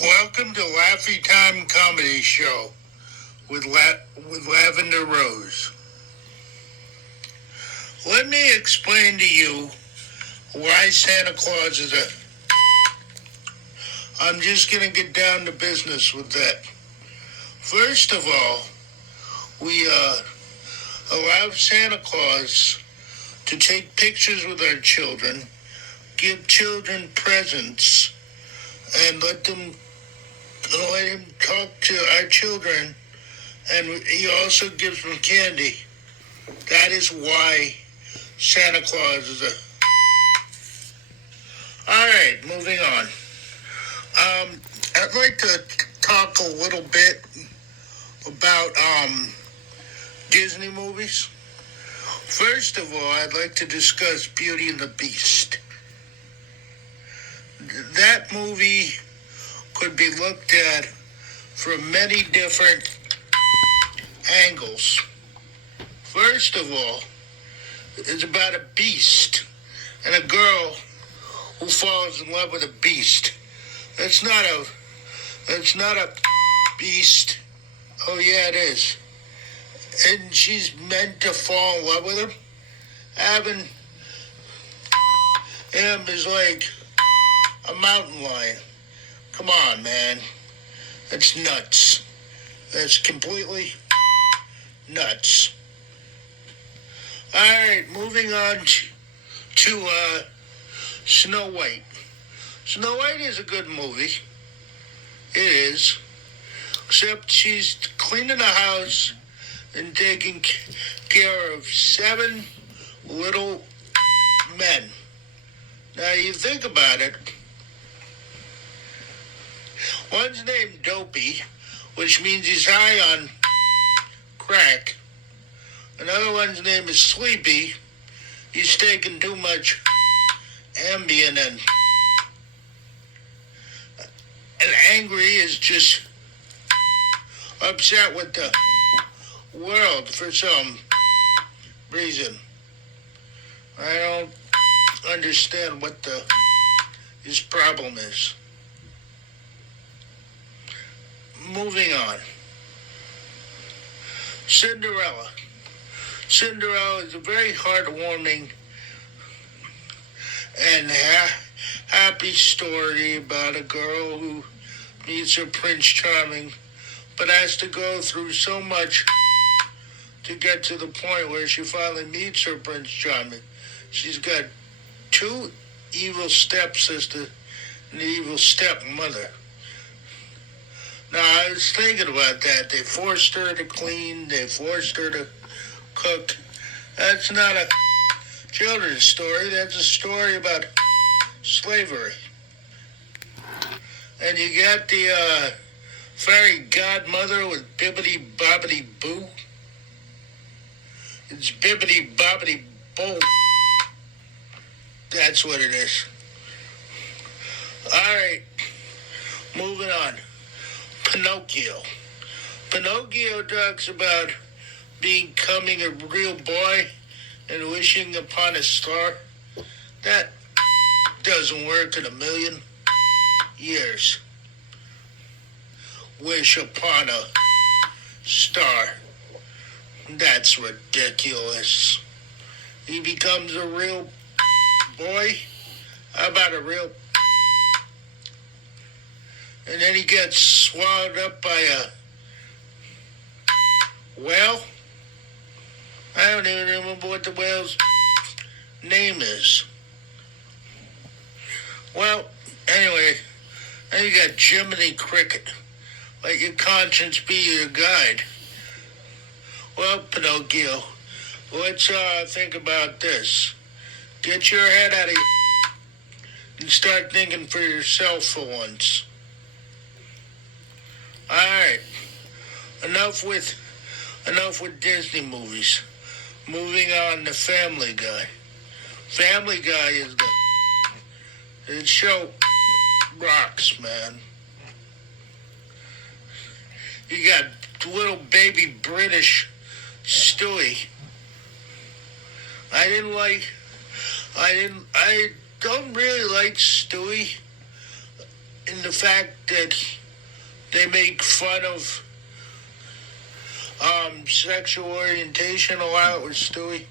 Welcome to Laffy Time Comedy Show with Lavender Rose. Let me explain to you why Santa Claus is a... I'm just going to get down to business with that. First of all, we allow Santa Claus to take pictures with our children, give children presents, and let him talk to our children, and he also gives them candy. That is why Santa Claus is a... All right, moving on. I'd like to talk a little bit about Disney movies. First of all, I'd like to discuss Beauty and the Beast. That movie could be looked at from many different angles. First of all, it's about a beast and a girl who falls in love with a beast. That's not a beast. Oh yeah, it is. And she's meant to fall in love with him. Having him is like a mountain lion. Come on, man. That's nuts. That's completely nuts. Alright, moving on to Snow White. Snow White is a good movie. It is. Except she's cleaning the house and taking care of 7 little men. Now you think about it. One's named Dopey, which means he's high on crack. Another one's name is Sleepy. He's taking too much Ambien, and Angry is just upset with the world for some reason. I don't understand what his problem is. Moving on. Cinderella. Cinderella is a very heartwarming and happy story about a girl who meets her Prince Charming, but has to go through so much to get to the point where she finally meets her Prince Charming. She's got 2 evil stepsisters and an evil stepmother. Now, I was thinking about that. They forced her to clean. They forced her to cook. That's not a children's story. That's a story about slavery. And you got the fairy godmother with Bibbidi Bobbidi Boo. It's Bibbidi Bobbidi Boo. That's what it is. All right, moving on. Pinocchio. Pinocchio talks about becoming a real boy and wishing upon a star. That doesn't work in a million years. Wish upon a star. That's ridiculous. He becomes a real boy. How about a real... And then he gets swallowed up by a whale. I don't even remember what the whale's name is. Well, anyway, then you got Jiminy Cricket. Let your conscience be your guide. Well, Pinocchio, let's think about this. Get your head out of and start thinking for yourself for once. All right, enough with Disney movies. Moving on to Family Guy. Family Guy is the show rocks, man. You got little baby British Stewie. I don't really like Stewie in the fact that they make fun of sexual orientation a lot with Stewie.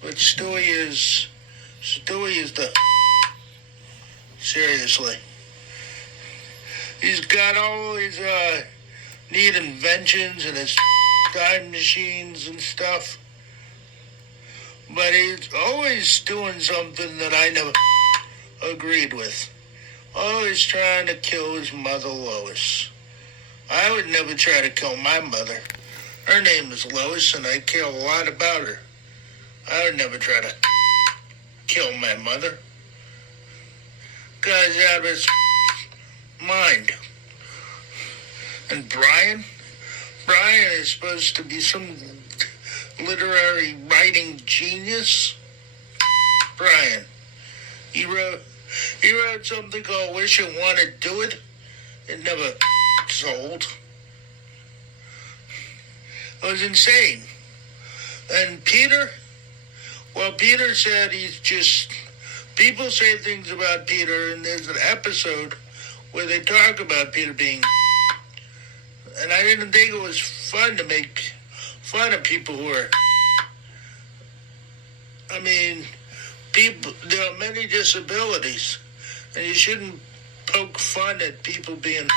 But Stewie is the seriously. He's got all his neat inventions and his time machines and stuff. But he's always doing something that I never agreed with. Always trying to kill his mother, Lois. I would never try to kill my mother. Her name is Lois, and I care a lot about her. I would never try to kill my mother. Guy's out of his mind. And Brian is supposed to be some literary writing genius. Brian, he wrote something called Wish It Wanted Do It. It never sold. It was insane. And Peter said people say things about Peter, and there's an episode where they talk about Peter being, and I didn't think it was fun to make fun of people who are, there are many disabilities, and you shouldn't poke fun at people being,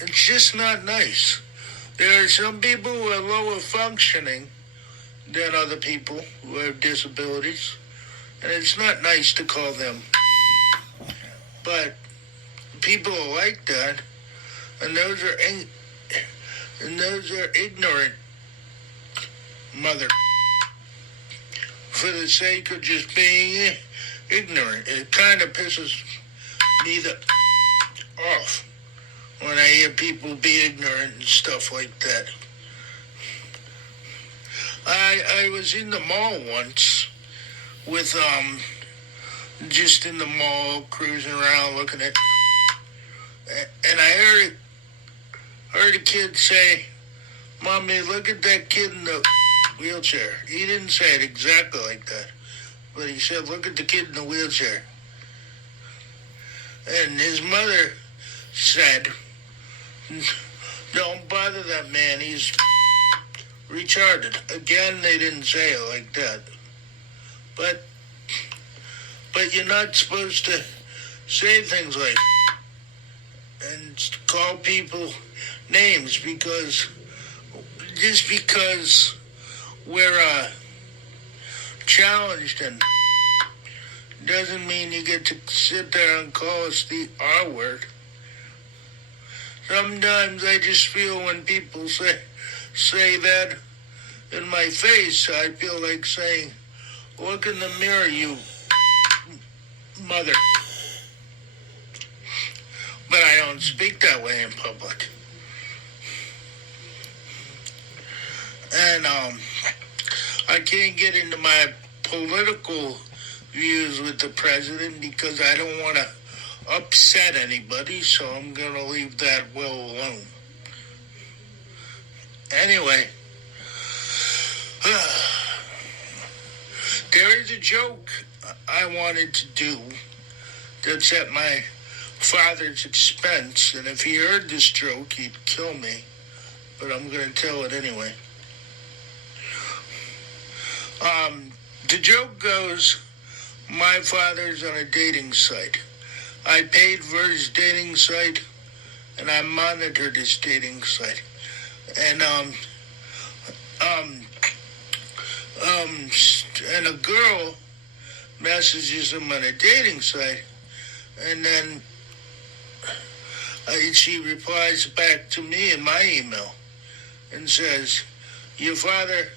it's just not nice. There are some people who are lower functioning than other people who have disabilities, and it's not nice to call them. But people are like that, and those are ignorant mother for the sake of just being ignorant. It kind of pisses me off when I hear people be ignorant and stuff like that. I was in the mall once with, just in the mall, cruising around, looking at, and I heard a kid say, "Mommy, look at that kid in the wheelchair." He didn't say it exactly like that, but he said, "Look at the kid in the wheelchair." And his mother said, "Don't bother that man, he's retarded." Again, they didn't say it like that. But you're not supposed to say things like and call people names just because we're challenged, and doesn't mean you get to sit there and call us the R word. Sometimes I just feel when people say that in my face, I feel like saying, "Look in the mirror, you mother." But I don't speak that way in public. And I can't get into my political views with the president because I don't want to upset anybody, so I'm going to leave that well alone. Anyway, there is a joke I wanted to do that's at my father's expense, and if he heard this joke, he'd kill me, but I'm going to tell it anyway. The joke goes, my father's on a dating site. I paid for his dating site, and I monitored his dating site. And and a girl messages him on a dating site, and then she replies back to me in my email and says, your father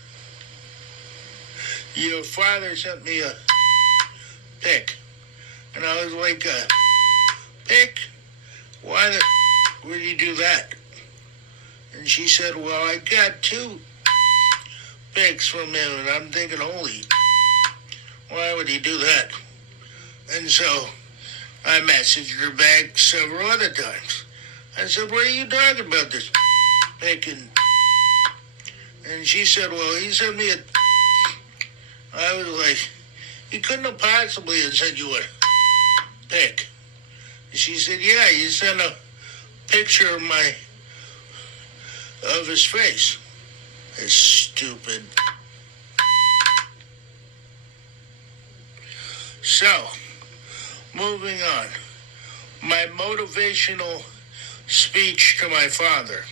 sent me a pic. And I was like, pic? Why would you do that? And she said, well, I got 2 pics from him, and I'm thinking, holy, why would he do that? And so I messaged her back several other times. I said, what are you talking about, this pic? And she said, well, he sent me a... I was like, he couldn't have possibly have sent you a pic. She said, yeah, you sent a picture of his face. It's stupid. So, moving on. My motivational speech to my father.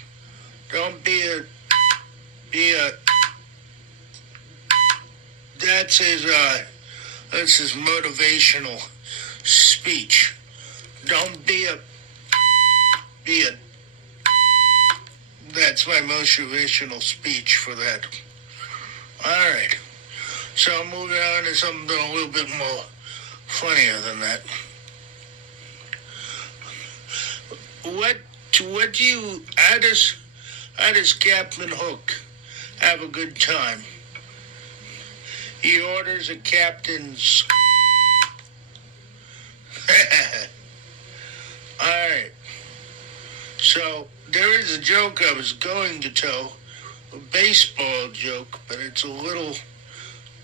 Don't be a, that's his motivational speech. Don't be a, that's my motivational speech for that. Alright. So I'm moving on to something a little bit more funnier than that. What do you, how does Captain Hook have a good time? He orders a captain's. Alright. So, there is a joke I was going to tell, a baseball joke, but it's a little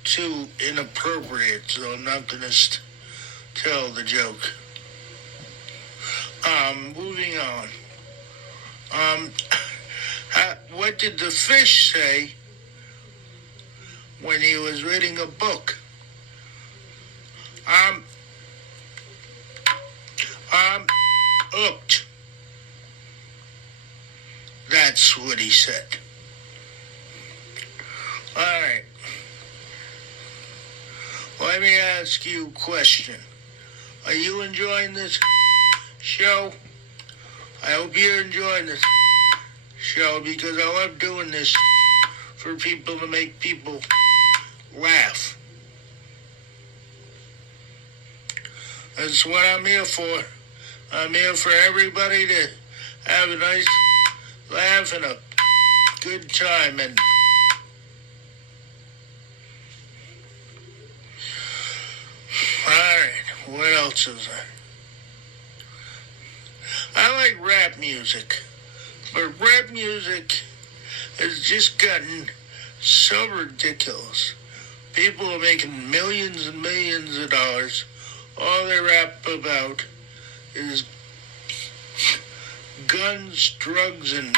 too inappropriate, so I'm not going to tell the joke. Moving on. What did the fish say when he was reading a book? I'm hooked. That's what he said. Alright. Let me ask you a question. Are you enjoying this show? I hope you're enjoying this show because I love doing this for people to make people laugh. That's what I'm here for. I'm here for everybody to have a nice laugh and a good time. And alright, what else is there? I like rap music, but rap music has just gotten so ridiculous. People are making millions and millions of dollars. All they rap about is guns, drugs, and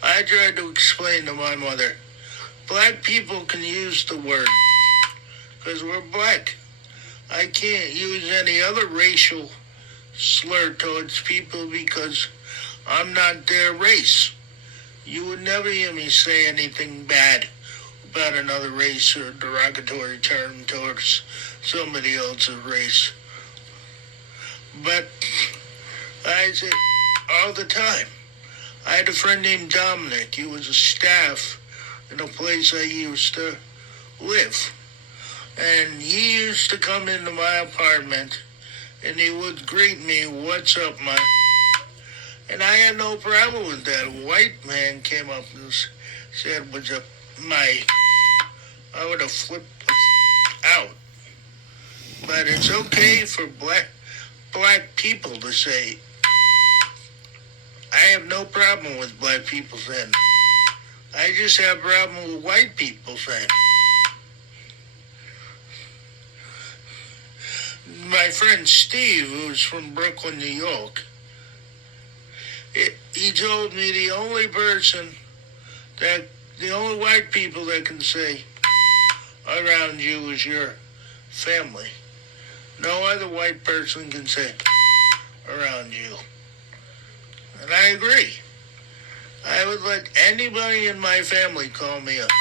I tried to explain to my mother, black people can use the word because we're black. I can't use any other racial slur towards people because I'm not their race. You would never hear me say anything bad about another race or a derogatory term towards somebody else's race. But I say all the time. I had a friend named Dominic. He was a staff in a place I used to live. And he used to come into my apartment and he would greet me, "What's up, man?" And I had no problem with that. A white man came up and said, "What's up, mate?" I would have flipped out. But it's okay for black people to say. I have no problem with black people saying. I just have a problem with white people saying. My friend Steve, who's from Brooklyn, New York, he told me the only white people that can say around you is your family. No other white person can say around you. And I agree. I would let anybody in my family call me up,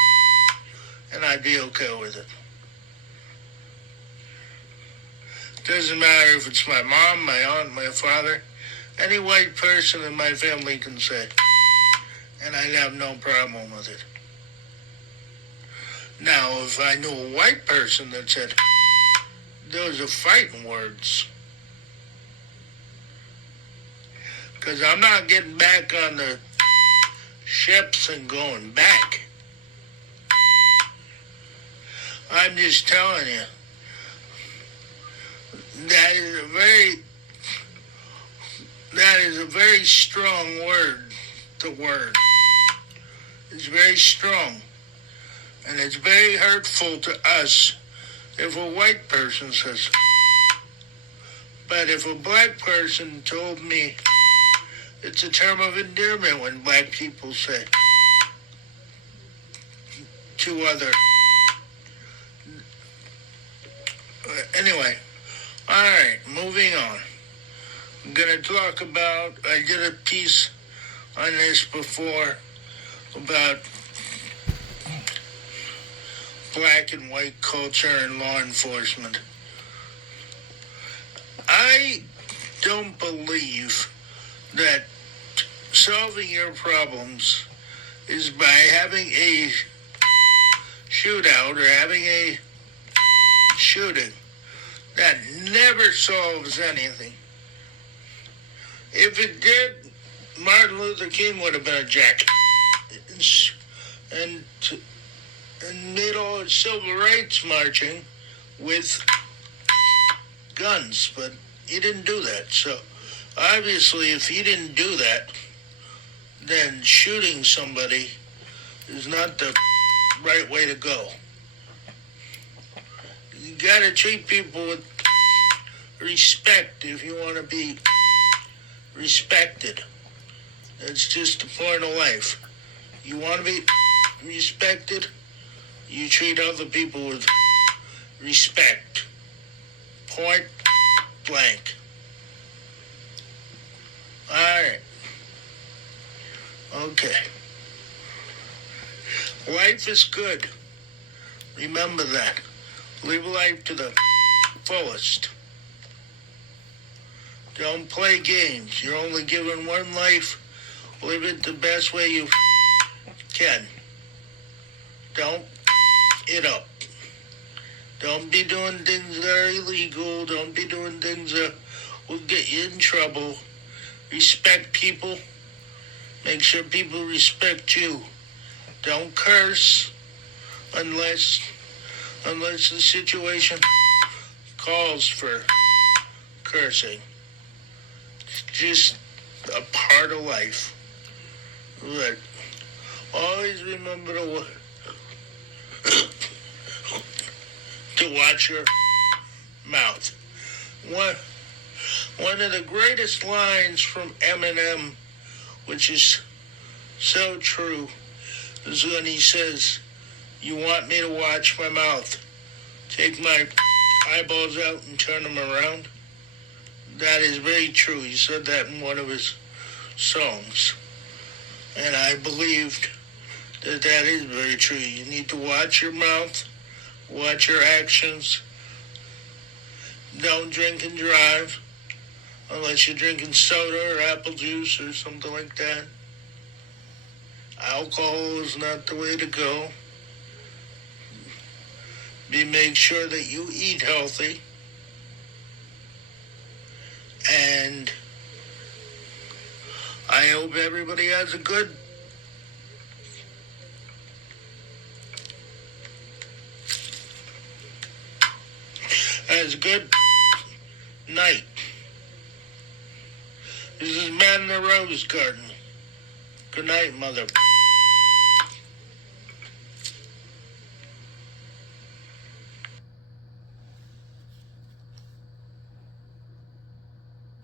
and I'd be okay with it. Doesn't matter if it's my mom, my aunt, my father. Any white person in my family can say, and I'd have no problem with it. Now, if I knew a white person that said, those are fighting words. Because I'm not getting back on the ships and going back. I'm just telling you. That is a very strong word, the word. It's very strong. And it's very hurtful to us if a white person says But if a black person told me, it's a term of endearment when black people say to other. Anyway, all right, moving on. I'm going to talk about, I did a piece on this before about black and white culture and law enforcement. I don't believe that solving your problems is by having a shootout or having a shooting. That never solves anything. If it did, Martin Luther King would have been a jack and did all his civil rights marching with guns, but he didn't do that. So obviously, if he didn't do that, then shooting somebody is not the right way to go. You gotta treat people with respect if you want to be respected. That's just the point of life. You want to be respected, you treat other people with respect. Point blank. Alright. Okay. Life is good. Remember that. Live life to the fullest. Don't play games. You're only given one life. Live it the best way you can. Don't it up. Don't be doing things that are illegal. Don't be doing things that will get you in trouble. Respect people. Make sure people respect you. Don't curse unless the situation calls for cursing. It's just a part of life. But always remember to watch your mouth. One of the greatest lines from Eminem, which is so true, is when he says, "You want me to watch my mouth? Take my eyeballs out and turn them around." That is very true. He said that in one of his songs. And I believed that is very true. You need to watch your mouth, watch your actions. Don't drink and drive unless you're drinking soda or apple juice or something like that. Alcohol is not the way to go. Make sure that you eat healthy. And I hope everybody has a good night. This is Man in the Rose Garden. Good night, mother.